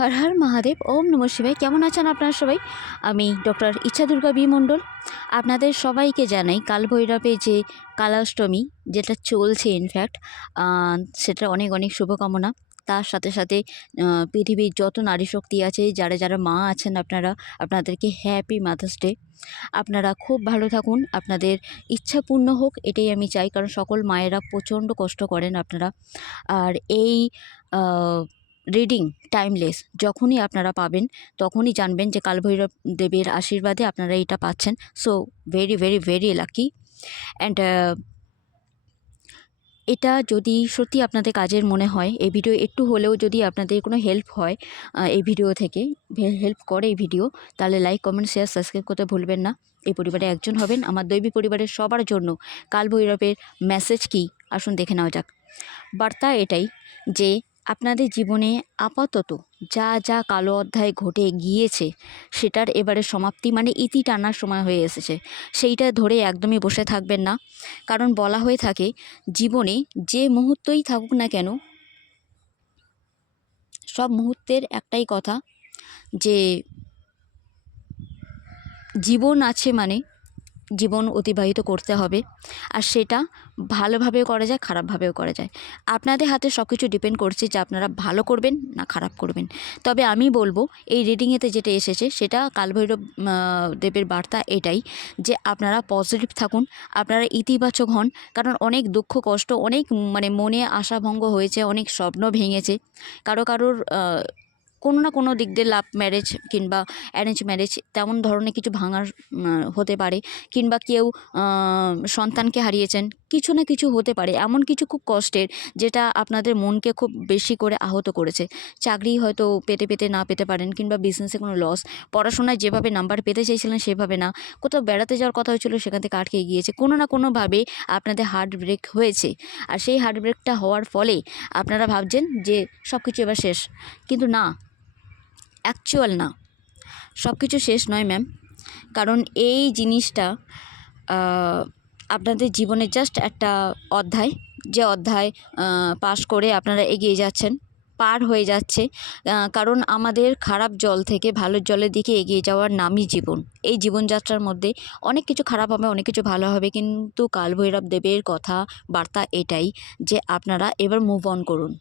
হর হর মহাদেব, ওম নমঃ শিবায়। কেমন আছেন আপনারা সবাই? আমি ডক্টর ইচ্ছা দুর্গা বি মণ্ডল আপনাদের সবাইকে জানাই কালভৈরবে যে কালাষ্টমী যেটা চলছে, ইনফ্যাক্ট সেটা অনেক অনেক শুভকামনা। তার সাথে সাথে পৃথিবীর যত নারী শক্তি আছে, যারা যারা মা আছেন আপনাদেরকে হ্যাপি মাদার্স ডে। আপনারা খুব ভালো থাকুন, আপনাদের ইচ্ছা পূর্ণ হোক, এটাই আমি চাই। কারণ সকল মায়েরা প্রচণ্ড কষ্ট করেন আপনারা। আর এই রিডিং টাইমলেস যখনই আপনারা পাবেন তখনই জানবেন যে কালভৈরব দেবের আশীর্বাদে আপনারা এটা পাচ্ছেন। So very very very lucky. And এটা যদি সত্যি আপনাদের কাজের মনে হয়, এই ভিডিও একটু হলেও যদি আপনাদের কোনো হেল্প হয়, এই ভিডিও থেকে হেল্প করে এই ভিডিও, তাহলে লাইক কমেন্ট শেয়ার সাবস্ক্রাইব করতে ভুলবেন না। এই পরিবারে একজন হবেন। আমার দৈবী পরিবারের সবার জন্য কালভৈরবের মেসেজ কী আসুন দেখে নেওয়া যাক। বার্তা এটাই যে আপনাদের জীবনে আপাতত যা যা কালো অধ্যায় ঘটে গিয়েছে সেটার এবারে সমাপ্তি, মানে ইতি টানার সময় হয়ে এসেছে। সেইটা ধরে একদমই বসে থাকবেন না। কারণ বলা হয়ে থাকে জীবনে যে মুহূর্তই থাকুক না কেন, সব মুহূর্তের একটাই কথা যে জীবন আছে মানে জীবন অতিবাহিত করতে হবে। আর সেটা ভালোভাবেও করা যায়, খারাপভাবেও করা যায়। আপনাদের হাতে সব কিছু ডিপেন্ড করছে যে আপনারা ভালো করবেন না খারাপ করবেন। তবে আমি বলবো এই রিডিংয়েতে যেটা এসেছে সেটা কালভৈরব দেবের বার্তা এটাই যে আপনারা পজিটিভ থাকুন, আপনারা ইতিবাচক হন। কারণ অনেক দুঃখ কষ্ট, অনেক মানে মনে আশাভঙ্গ হয়েছে, অনেক স্বপ্ন ভেঙেছে। কারোর কোনো না কোনো দিক দিয়ে লাভ ম্যারেজ কিংবা অ্যারেঞ্জ ম্যারেজ তেমন ধরনের কিছু ভাঙার হতে পারে, কিংবা কেউ সন্তানকে হারিয়েছেন, কিছু না কিছু হতে পারে এমন কিছু খুব কষ্টের যেটা আপনাদের মনকে খুব বেশি করে আহত করেছে। চাকরি হয়তো পেতে না পেতে পারেন, কিংবা বিজনেসে কোনো লস, পড়াশোনায় যেভাবে নাম্বার পেতে চেয়েছিলেন সেভাবে না, কোথাও বেড়াতে যাওয়ার কথা হয়েছিল সেখান থেকে আটকে গিয়েছে, কোনো না কোনোভাবে আপনাদের হার্ট ব্রেক হয়েছে। আর সেই হার্ট ব্রেকটা হওয়ার ফলে আপনারা ভাবছেন যে সব কিছু এবার শেষ, কিন্তু না, অ্যাকচুয়াল না, সব কিছু শেষ নয় ম্যাম। কারণ এই জিনিসটা আপনাদের জীবনের জাস্ট একটা অধ্যায়, যে অধ্যায় পাশ করে আপনারা এগিয়ে যাচ্ছেন, পার হয়ে যাচ্ছে। কারণ আমাদের খারাপ জল থেকে ভালো জলের দিকে এগিয়ে যাওয়ার নামই জীবন। এই জীবনযাত্রার মধ্যে অনেক কিছু খারাপ হবে, অনেক কিছু ভালো হবে, কিন্তু কালভৈরব দেবের কথা বার্তা এটাই যে আপনারা এবার মুভ অন করুন,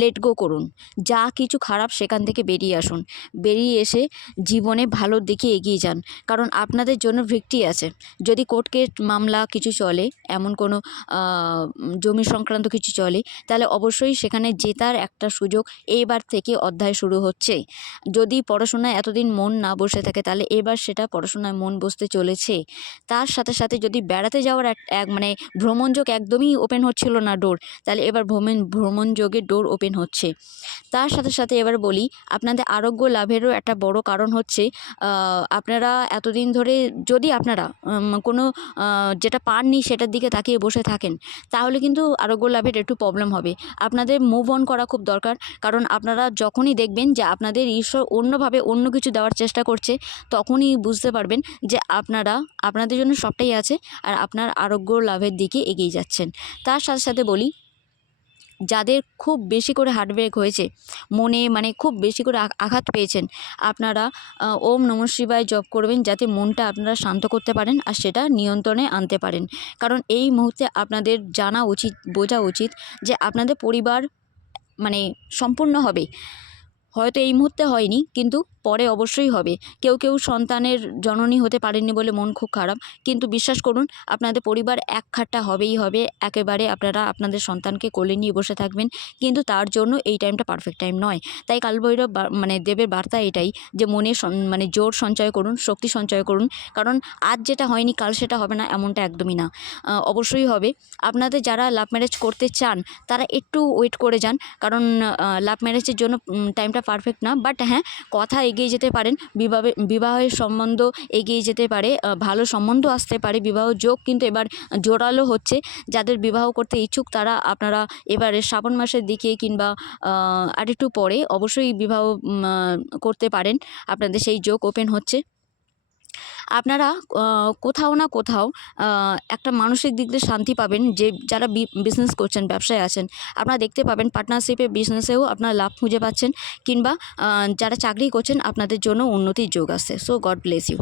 লেট গো করুন। যা কিছু খারাপ সেখান থেকে বেরিয়ে আসুন, বেরিয়ে এসে জীবনে ভালোর দিকে এগিয়ে যান। কারণ আপনাদের জন্য ভিক্টি আছে। যদি কোর্ট কেস মামলা কিছু চলে, এমন কোনো জমি সংক্রান্ত কিছু চলে, তাহলে অবশ্যই সেখানে জেতার একটা সুযোগ এবার থেকে অধ্যায় শুরু হচ্ছে। যদি পড়াশোনায় এতদিন মন না বসে থাকে, তাহলে এবার সেটা পড়াশোনায় মন বসতে চলেছে। তার সাথে সাথে যদি বেড়াতে যাওয়ার এক মানে ভ্রমণযোগ একদমই ওপেন হচ্ছিল না ডোর, তাহলে এবার ভ্রমণযোগের ডোর ওপেন হচ্ছে। তার সাথে সাথে এবার বলি, আপনাদের আরোগ্য লাভেরও একটা বড় কারণ হচ্ছে আপনারা এতদিন ধরে যদি আপনারা কোনো যেটা পাননি সেটার দিকে তাকিয়ে বসে থাকেন, তাহলে কিন্তু আরোগ্য লাভের একটু প্রবলেম হবে। আপনাদের মুভ অন করা খুব দরকার। কারণ আপনারা যখনই দেখবেন যে আপনাদের ঈশ্বর অন্যভাবে অন্য কিছু দেওয়ার চেষ্টা করছে, তখনই বুঝতে পারবেন যে আপনাদের জন্য সবটাই আছে আর আপনার আরোগ্য লাভের দিকে এগিয়ে যাচ্ছেন। তার সাথে সাথে বলি, যাদের খুব বেশি করে হার্ট ব্রেক হয়েছে, মনে মানে খুব বেশি করে আঘাত পেয়েছেন, আপনারা ওম নমঃ শিবায় জপ করবেন, যাতে মনটা আপনারা শান্ত করতে পারেন আর সেটা নিয়ন্ত্রণে আনতে পারেন। কারণ এই মুহূর্তে আপনাদের জানা উচিত, বোঝা উচিত যে আপনাদের পরিবার মানে সম্পূর্ণ হবে। হয়তো এই মুহূর্তে হয়নি, কিন্তু পরে অবশ্যই হবে। কেউ সন্তানের জননী হতে পারেননি বলে মন খুব খারাপ, কিন্তু বিশ্বাস করুন আপনাদের পরিবার একখাট্টা হবেই হবে। একেবারে আপনারা আপনাদের সন্তানকে কোলে নিয়ে বসে থাকবেন, কিন্তু তার জন্য এই টাইমটা পারফেক্ট টাইম নয়। তাই কালভৈরব মানে দেবের বার্তা এটাই যে মনে মানে জোর সঞ্চয় করুন, শক্তি সঞ্চয় করুন। কারণ আজ যেটা হয়নি কাল সেটা হবে না, এমনটা একদমই না, অবশ্যই হবে। আপনাদের যারা লাভ ম্যারেজ করতে চান তারা একটু ওয়েট করে যান, কারণ লাভ ম্যারেজের জন্য টাইমটা পারফেক্ট না। বাট হ্যাঁ, কথা এগিয়ে যেতে পারেন, বিবাহের সম্বন্ধ এগিয়ে যেতে পারে, ভালো সম্বন্ধ আসতে পারে, বিবাহ যোগ কিন্তু এবার জোরালো হচ্ছে। যাদের বিবাহ করতে ইচ্ছুক তারা আপনারা এবারে শ্রাবণ মাসের দিকে কিংবা আরেকটু পরে অবশ্যই বিবাহ করতে পারেন, আপনাদের সেই যোগ ওপেন হচ্ছে। আপনারা কোথাও না কোথাও একটা মানসিক দিক দিয়ে শান্তি পাবেন, যে যারা বিজনেস করছেন, ব্যবসায় আছেন, আপনারা দেখতে পাবেন পার্টনারশিপে বিজনেসেও আপনারা লাভ খুঁজে পাচ্ছেন, কিংবা যারা চাকরি করছেন আপনাদের জন্য উন্নতির যোগ আসছে। So God bless you.